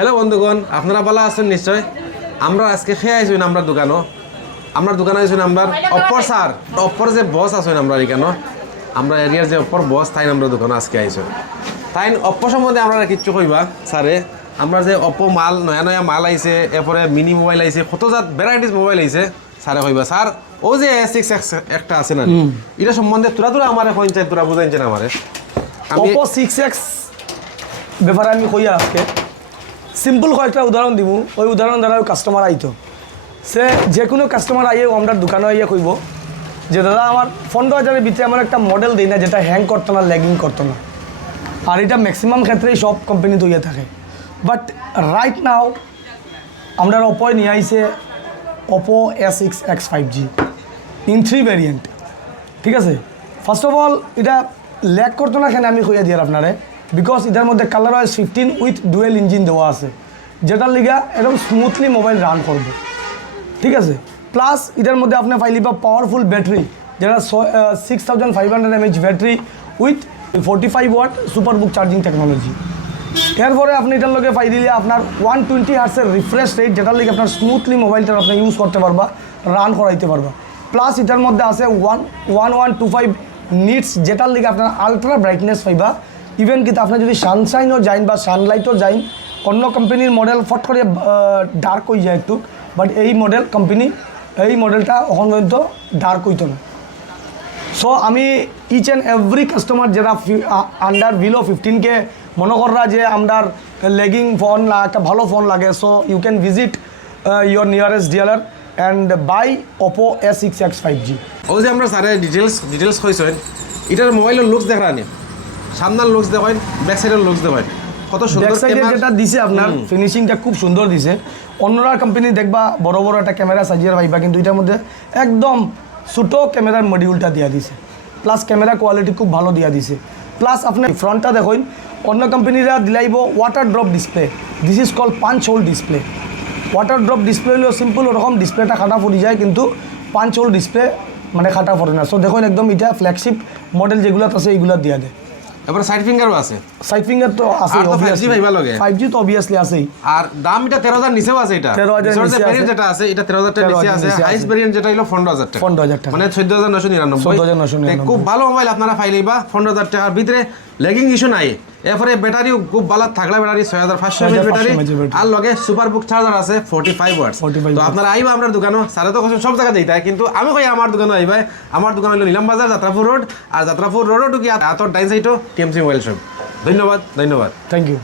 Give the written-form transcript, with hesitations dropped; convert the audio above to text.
Hello বন্ধুগণ, আপনারা ভালো আছেন নিশ্চয়। আমরা আজকে খেয়ে আইসুন আমরা দোকানও। আমরা দোকানে আইসুন আমরা অপ্পর স্যার অপ্পর যে বস আছেন আমরা এখানে, আমরা এরিয়ার যে অপ্পর বস তাই আমরা দোকানে আজকে আইসুন। তাই অপ্পো সম্বন্ধে আমরা কিচ্ছু কইবা স্যারে। আমরা যে অপ্পো মাল নয়া নয়া মাল আইছে, এরপরে মিনি মোবাইল আইছে, কত জাত ভ্যারাইটিস মোবাইল আইছে স্যারে কইবা। স্যার ও যে A6X একটা আছে না, এটা সম্বন্ধে তোরা আমার পঞ্চায়েত তোরা বুঝাইছেন আমারে। Oppo 6X ব্যাপারে আমি কই আজকে সিম্পল কয়েকটা উদাহরণ দিব। ওই উদাহরণ দ্বারা কাস্টমার আইতো, সে যে কোনো কাস্টমার আইয়ে আমরা দোকানে আইয়া কইব যে দাদা আমার 15,000-এর ভিতরে আমার একটা মডেল দিই না যেটা হ্যাং করতো না, ল্যাগিং করতো না। আর এটা ম্যাক্সিমাম ক্ষেত্রেই সব কোম্পানি তৈরি থাকে। বাট রাইট নাও আমরা অপোয় নিয়ে আইছে Oppo A6X 5G in 3 variant. ঠিক আছে, ফার্স্ট অফ অল এটা ল্যাগ করতো না কেন আমি কইয়া দিয়ার আপনারে, বিকজ এটার মধ্যে colour wise 15 with dual engine দেওয়া আছে, যেটার লিগা একদম স্মুথলি মোবাইল রান করবে। ঠিক আছে, প্লাস এটার মধ্যে আপনি পাইলিবা পাওয়ারফুল ব্যাটারি, যেটা 6500 mAh battery with 45 watt SuperVOOC charging technology. এরপরে আপনি এটার লগে পাই দিলে আপনার 120 হার্টসের রিফ্রেশ রেট, যেটার লিগে আপনার স্মুথলি মোবাইলটা আপনি ইউজ করতে পারবা, রান করাইতে পারবা। প্লাস এটার মধ্যে আছে 1125 নিটস, যেটার লিগে আপনার আলট্রা ব্রাইটনেস পাইবা। ইভেন কিন্তু আপনি যদি সানশাইনও যাইন বা সানলাইটও যাইন, অন্য কোম্পানির মডেল ফট করে ডার্ক হয়ে যায় একটু, বাট এই মডেলটা এখন পর্যন্ত ডার্ক হইতো না। সো আমি ইচ অ্যান্ড এভরি কাস্টমার যারা আন্ডার বিলো 15K মনে কররা যে আমার লেগিং ফোন একটা ভালো ফোন লাগে, so you can visit your nearest dealer and buy Oppo A6X 5G। ও যে আমরা স্যারের ডিটেলস কইছেন, এটার মোবাইলের লুকস দেখান, সামনের লুকস দেখেন, ব্যাক সাইডের লুকস দেখেন, কত সুন্দর। ব্যাক সাইডে যেটা দিছে আপনার ফিনিশিংটা খুব সুন্দর দিছে। অন্যরা কোম্পানি দেখবা বড় বড় একটা ক্যামেরা সাজিয়ে পাইবা, কিন্তু এটার মধ্যে একদম ছোটো ক্যামেরার মডিউলটা দিয়া দিছে, প্লাস ক্যামেরা কোয়ালিটি খুব ভালো দিয়া দিছে। প্লাস আপনি ফ্রন্টটা দেখুন, অন্য কোম্পানিরা দিলাইব water drop display, this is call punch hole display. Water drop display হলেও সিম্পল ওরকম ডিসপ্লেটা খাটা পড়ে যায়, কিন্তু পাঞ্চ হোল ডিসপ্লে মানে খাটা পড়ে না। সো দেখুন একদম এটা ফ্ল্যাগশিপ মডেল যেগুলো আছে এইগুলো দিয়া দেয়। এবারে সাইড ফিঙ্গারও আছে, সাইড ফিঙ্গার তো আছে, 5G তো অবভিয়াসলি আছেই। আর দাম এটা 13,000 নিচেও আছে। এটা 13,000 নিচে আছে, যেটা আছে এটা 13,000 টাকা নিচে আছে। হাইস্ট ভেরিয়েন্ট যেটা হলো 15,000 টাকা, 15,000 টাকা, মানে 14,999। খুব ভালো মোবাইল আপনারা পাইলেইবা 15,000 টাকার ভিতরে। লেগিং ইস্যু নাই। এরপরে ব্যাটারিও খুব ভালো থাকলে, ব্যাটারি 6500 mAh ব্যাটারি, আর লগে সুপারবুক চার্জার আছে 45 ওয়াটস। তো আপনারা আইবা আমরা দোকানে, সারে তো সব জায়গা দিতে হয়, কিন্তু আমি কই আমার দোকানে আইবা। আমার দোকান হলো নিলাম বাজার, যাত্রাপুর রোড, আর যাত্রাপুর রোডও ঢুকি এত ডাইন সাইডও TMC মোবাইল শপ। ধন্যবাদ। Thank you.